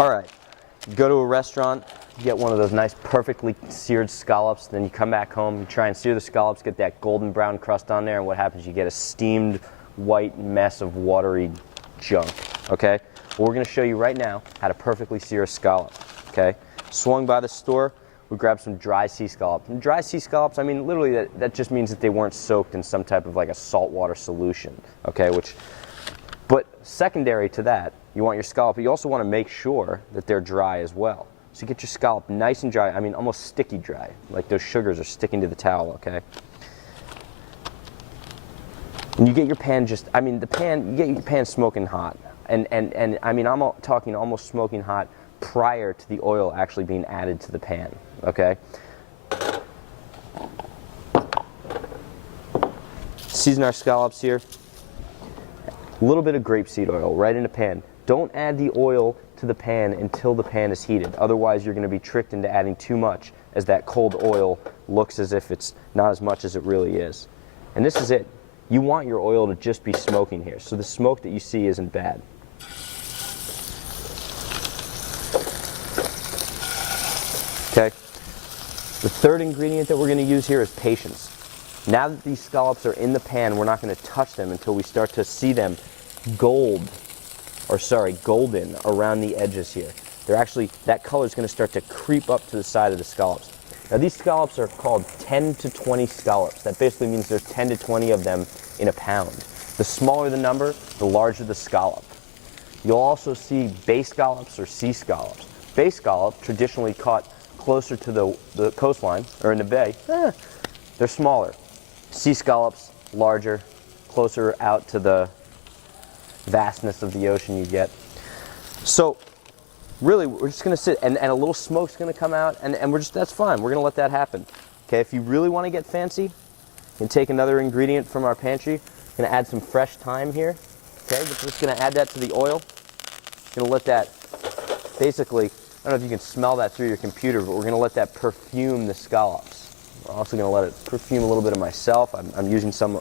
All right, you go to a restaurant, you get one of those nice perfectly seared scallops, then you come back home, you try and sear the scallops, get that golden brown crust on there, and what happens? You get a steamed white mess of watery junk, okay? Well, we're gonna show you right now how to perfectly sear a scallop, okay? Swung by the store, we grabbed some dry sea scallops. And dry sea scallops, I mean, literally that just means that they weren't soaked in some type of like a saltwater solution, okay? But secondary to that, you want your scallop, but you also want to make sure that they're dry as well. So you get your scallop nice and dry, I mean almost sticky dry, like those sugars are sticking to the towel, okay? And you get your pan you get your pan smoking hot. And I mean, I'm talking almost smoking hot prior to the oil actually being added to the pan, okay? Season our scallops here. A little bit of grapeseed oil right in the pan. Don't add the oil to the pan until the pan is heated. Otherwise, you're going to be tricked into adding too much, as that cold oil looks as if it's not as much as it really is. And this is it. You want your oil to just be smoking here, so the smoke that you see isn't bad. Okay. The third ingredient that we're going to use here is patience. Now that these scallops are in the pan, we're not going to touch them until we start to see them golden around the edges here. They're actually, that color is going to start to creep up to the side of the scallops. Now these scallops are called 10 to 20 scallops. That basically means there's 10 to 20 of them in a pound. The smaller the number, the larger the scallop. You'll also see bay scallops or sea scallops. Bay scallop, traditionally caught closer to the coastline or in the bay, they're smaller. Sea scallops, larger, closer out to the vastness of the ocean you get. So really we're just going to sit and a little smoke's going to come out and that's fine. We're going to let that happen. Okay, if you really want to get fancy, you can take another ingredient from our pantry. We're going to add some fresh thyme here. Okay, we're just going to add that to the oil. Going to let that basically, I don't know if you can smell that through your computer, but we're going to let that perfume the scallops. We're also going to let it perfume a little bit of myself. I'm using some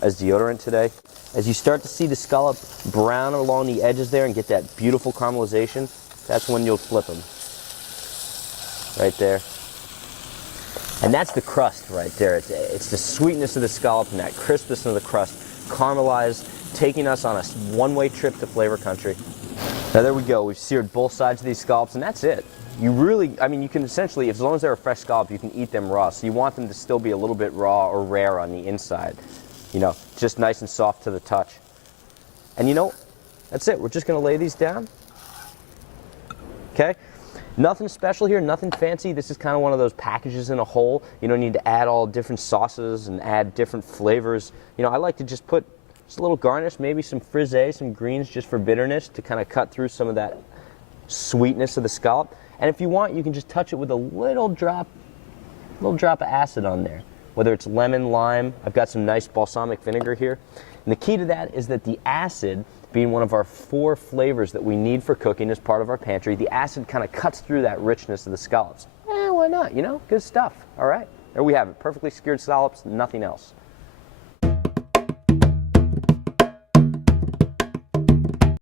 as deodorant today. As you start to see the scallop brown along the edges there and get that beautiful caramelization, that's when you'll flip them. Right there. And that's the crust right there. It's the sweetness of the scallop and that crispness of the crust, caramelized, taking us on a one-way trip to flavor country. Now there we go. We've seared both sides of these scallops, and that's it. You really, I mean, you can essentially, as long as they're a fresh scallop, you can eat them raw. So you want them to still be a little bit raw or rare on the inside. You know, just nice and soft to the touch. And you know, that's it. We're just going to lay these down. Okay? Nothing special here, nothing fancy. This is kind of one of those packages in a whole. You don't need to add all different sauces and add different flavors. You know, I like to just put just a little garnish, maybe some frisee, some greens just for bitterness to kind of cut through some of that sweetness of the scallop. And if you want, you can just touch it with a little drop of acid on there. Whether it's lemon, lime, I've got some nice balsamic vinegar here. And the key to that is that the acid, being one of our 4 flavors that we need for cooking as part of our pantry, the acid kind of cuts through that richness of the scallops. Why not? You know, good stuff. All right, there we have it. Perfectly seared scallops, nothing else.